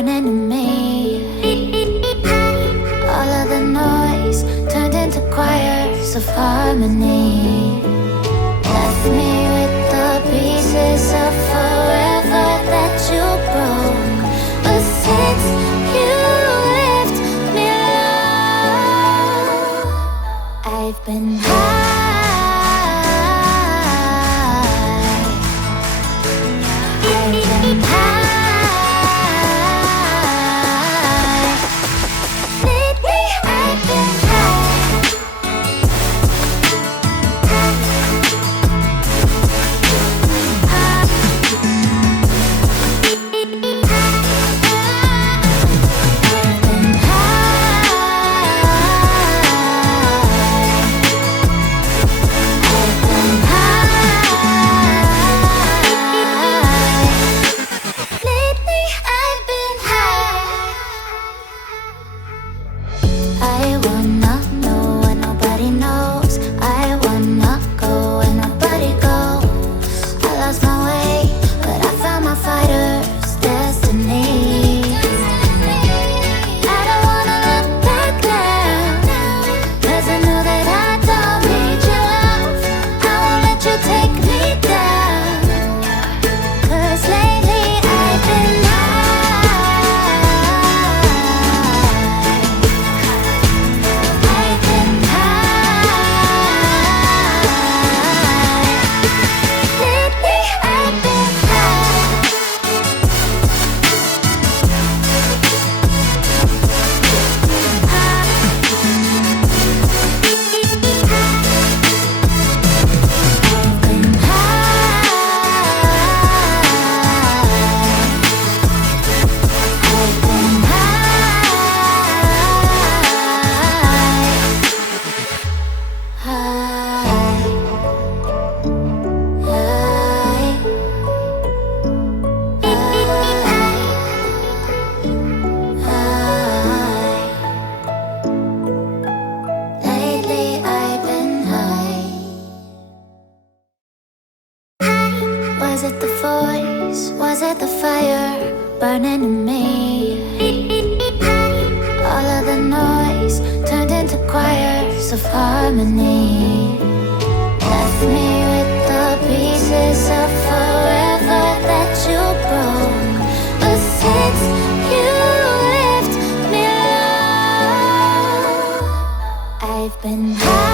burning in me. All of the noise turned into choirs of harmony. Left me with the pieces of forever that you broke. But since you left me alone, I've been high. Was it the voice? Was it the fire burning in me? All of the noise turned into choirs of harmony. Left me with the pieces of forever that you broke. But since you left me alone, I've been high.